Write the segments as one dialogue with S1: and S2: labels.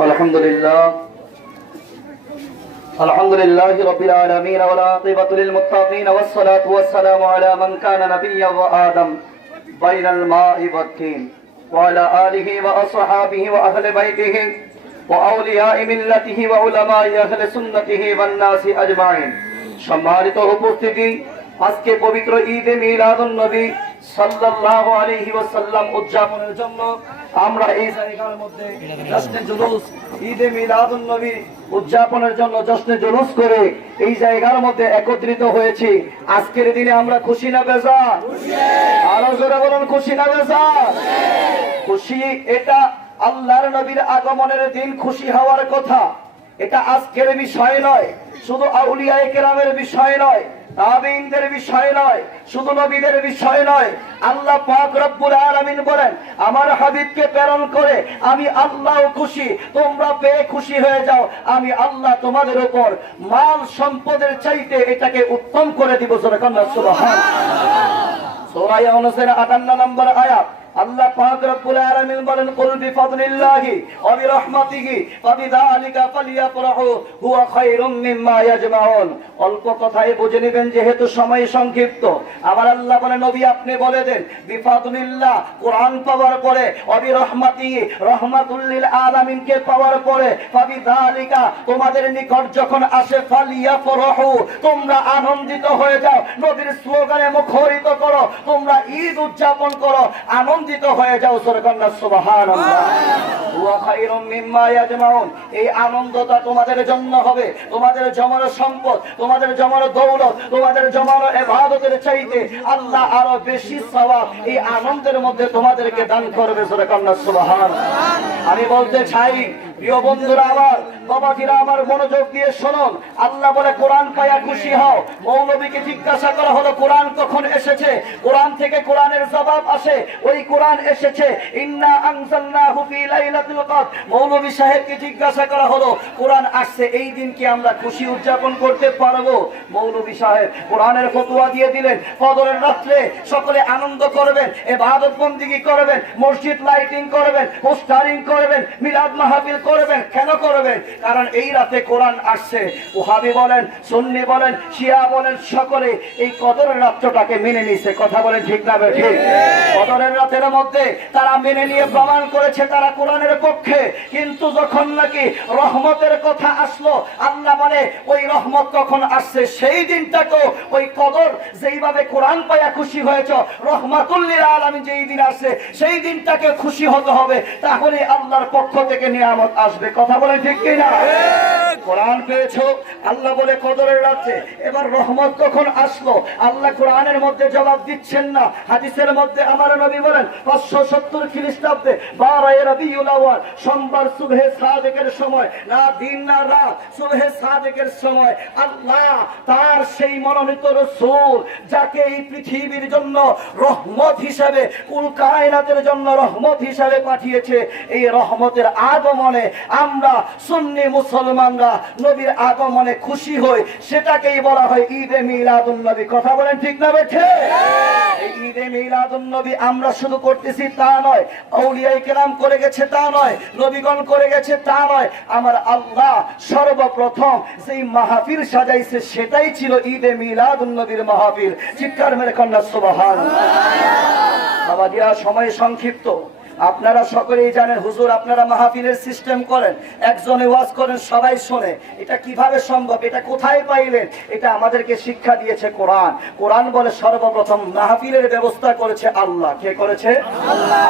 S1: الحمد لله الحمد لله رب العالمين والعاقبة للمتقين والصلاة والسلام على من كان نبيا وآدم بين الماء والتين وعلى آله وأصحابه وأهل بيته وأولياء ملته وعلماء أهل سنته والناس أجمعين সম্মানিত উপস্থিতি আজকে পবিত্র ঈদে মিলাদুন নবী উদযাপনের জন্য আমরা এই জায়গার মধ্যে ঈদে উদযাপনের জন্য জুলুস করে এই জায়গার মধ্যে একত্রিত হয়েছি। আজকের দিনে আমরা খুশি না বেজার? আরও জোরে বলুন, খুশি না বেজার? খুশি এটা আল্লাহর নবীর আগমনের দিন খুশি হওয়ার কথা। এটা আজকের বিষয় নয়, শুধু আউলিয়া কেরামের বিষয় নয়। তাবিনদের বিষয় নয়, শুধু নবীদের বিষয় নয়। আল্লাহ পাক রব্বুল আলামিন বলেন, আমার হাবিবকে প্রেরণ করে আমি আল্লাহ খুশি, তোমরা পেয়ে খুশি হয়ে যাও, আমি আল্লাহ তোমাদের উপর মাল সম্পদের চাইতে এটাকে উত্তম করে দিব। সুবহানাল্লাহ। সূরা ইউনূসের 58 নম্বর আয়াত। আল্লাহ পাক রব্বুল আলামিন বলেন, কুল বিফাদলিল্লাহি ওয়া বিরহমাতিহি ওয়া বিযালিকা ফালিয়াফরাহু, হুয়া খায়রুম মিম্মা ইয়াজমাউন। অল্প কথায় বুঝে নেবেন, যেহেতু সময় সংক্ষিপ্ত। আমার আল্লাহ বলেন, নবী, আপনি বলে দেন, বিফাদলিল্লাহ কোরআন পাওয়ার পরে, ওয়া বিরহমাতিহি রহমাতুল লিল আলামিনকে পাওয়ার পরে ওয়া বিযালিকা, তোমাদের নিকট যখন আসে, ফালিয়াফরাহু, তোমরা আনন্দিত হয়ে যাও, নবীর স্লোগানে মুখরিত করো, তোমরা ঈদ উদযাপন করো আনন্দিত হয়ে যাও সরকান্না মিম্মা ইয়াজমাউন। এই আনন্দটা তোমাদের জন্য হবে। তোমাদের জমানো সম্পদ তোমাদের জমানো দৌলত তোমাদের জমানো ইবাদতের চাইতে আল্লাহ আরও বেশি সওয়াব এই আনন্দের মধ্যে তোমাদেরকে দান করবে সরকান্না সুবহানাল্লাহ। আমি বলতে চাই প্রিয় বন্ধুরা আমার বাবাজিরা আমার মনোযোগ দিয়ে শুনুন। আল্লাহ বলে কোরআন পায়া খুশি হও। মৌলবীকে জিজ্ঞাসা করা হলো কোরআন কখন এসেছে? থেকে কোরআনের জবাব আসে, ওই কোরআন এসেছে, ইন্না আনজালনাহু ফি লাইলাতুল কদর। সাহেবকে জিজ্ঞাসা করা হলো, কোরআন আসছে, এই দিন কি আমরা খুশি উদযাপন করতে পারব? সাহেব কোরআনের ফতোয়া দিয়ে দিলেন, কদরের রাত্রে সকলে আনন্দ করবেন করবেন, মসজিদ লাইটিং করবেন, পোস্টারিং করবেন, মিলাদ মাহফিল করবেন, কেন করবেন? কারণ এই রাতে কোরআন আসছে। ওহাবি বলেন, সুন্নি বলেন, শিয়া বলেন, সকলে এই কদরের রাত্রটাকে মেনে নিছে কথা বলেন ঠিক না ঠিক। কদরের রাতের মধ্যে তারা মেনে নিয়ে প্রমাণ করেছে তারা কোরআনের পক্ষে। কিন্তু যখন নাকি রহমতের কথা আসলো, আল্লাহ মানে ওই রহমত তখন আসছে? সেই দিনটাকেও ওই কদর যেইভাবে কোরআন পাইয়া খুশি হয়েছ রহমাতুল্লিল আলমী যেই দিন আসছে, সেই দিনটাকে খুশি হতে হবে। তাহলে আল্লাহর পক্ষ থেকে নিয়ামত আসবে। কথা বলে ঠিক কিনা? কোরআন পেয়েছ? আল্লাহ বলে কদরের রাত্রে। এবার রহমত কখন আসলো? আল্লাহ কোরআনের মধ্যে জবাব দিচ্ছেন না। হাদিসের মধ্যে আমার নবী বলেন, পাঁচশো সত্তর খ্রিস্টাব্দে বারায় সোমবার সাদেকের সময়, না দিন না রাত সাদেকের সময়, আল্লাহ তার সেই মনোনীত রসূল, যাকে এই পৃথিবীর জন্য রহমত হিসাবে, কুল কায়নাতের জন্য রহমত হিসাবে পাঠিয়েছে, এই রহমতের আগমনে আমরা সুন্নি মুসলমানরা নবীর আগমনে খুশি হই সেটাকেই বলা হয় ঈদে মিলাদুন নবী। কথা বলেন ঠিক না বেঠে? ঈদে মিলাদুন নবী আমরা শুধু করতেছি তা নয় আউলিয়াই কেরাম করে গেছে তা নয় নবীগণ করে গেছে তা নয় আমার আল্লাহ সর্বপ্রথম সেই মাহফিল সাজাইছে সেটাই ছিল ঈদে মিলাদুন নবীর মাহফিল। চিৎকার মেরে কন্যা সুবহান বাবাজিরা সময় সংক্ষিপ্ত। আপনারা সকলেই জানেন, হুজুর, আপনারা মাহফিলের সিস্টেম করেন, একজনে ওয়াজ করেন, সবাই শোনে। এটা কীভাবে সম্ভব? এটা কোথায় পাইলেন? এটা আমাদেরকে শিক্ষা দিয়েছে কোরআন। কোরআন বলে সর্বপ্রথম মাহফিলের ব্যবস্থা করেছে আল্লাহ। কে করেছে?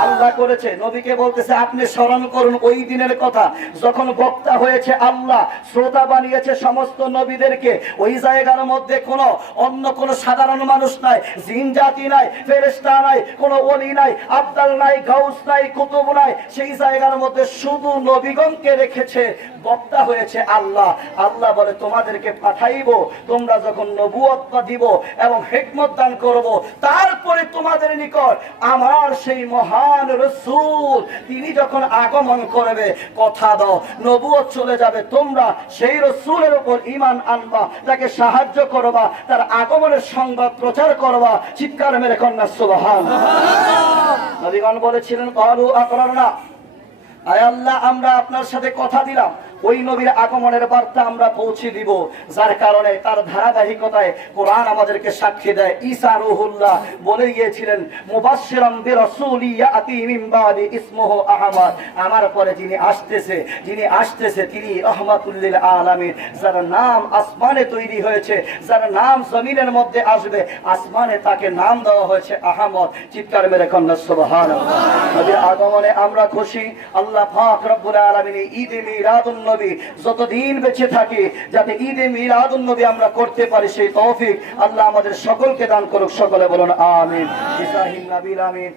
S1: আল্লাহ করেছে। নবীকে বলতেছে, আপনি স্মরণ করুন ওই দিনের কথা। যখন বক্তা হয়েছে আল্লাহ, শ্রোতা বানিয়েছে সমস্ত নবীদেরকে, ওই জায়গার মধ্যে কোনো অন্য কোনো সাধারণ মানুষ নাই, জিন জাতি নাই ফেরেস্তা নাই, কোনো অলি নাই আবদাল নাই, গাউস নাই কুতুব নাই সেই জায়গার মধ্যে শুধু নবীগণকে রেখেছে বক্তা হয়েছে আল্লাহ। আল্লাহ বলে, তোমাদেরকে পাঠাইবো, তোমরা যখন নবুয়ত দিব এবং হেকমত দান করব, তারপরে তোমাদের নিকট আমার সেই মহান রসুল, তিনি যখন আগমন করবে, কথা দাও। নবুয়ত চলে যাবে, তোমরা সেই রসুলের উপর ইমান আনবা, তাকে সাহায্য করবা, তার আগমনের সংবাদ প্রচার করবা। চিৎকার মেরে কন্যা, সুবহান নবীগণ বলেছিলেন আয় আল্লাহ, আমরা আপনার সাথে কথা দিলাম। ওই নবীর আগমনের বার্তা আমরা পৌঁছে দিব, যার কারণে তার ধারাবাহিকতায় কোরআন আমাদেরকে সাক্ষী দেয়। ঈসা রুহুল্লাহ বলে গিয়েছিলেন, মুবাশশিরাম বিরাসূলি ইয়াতি মিন বাদি ইসমুহু আহমদ। আমার পরে যিনি আসতেছে যিনি আসতেছে তিনি লিল আলামিন, যার নাম আসমানে তৈরি হয়েছে, যার নাম জমিনের মধ্যে আসবে, আসমানে তাকে নাম দেওয়া হয়েছে আহমদ। চিৎকার মেরে কন্যা, সুবহানাল্লাহ। নবীর আগমনে আমরা খুশি। আল্লাহ পাক রব্বুল আলামিন ঈদে মিলাদুন নবী যতদিন বেঁচে থাকি, যাতে ঈদে মিলাদুন নবী আমরা করতে পারি, সেই তৌফিক আল্লাহ আমাদের সকলকে দান করুক। সকলে বলুন, আমিন। আমিন।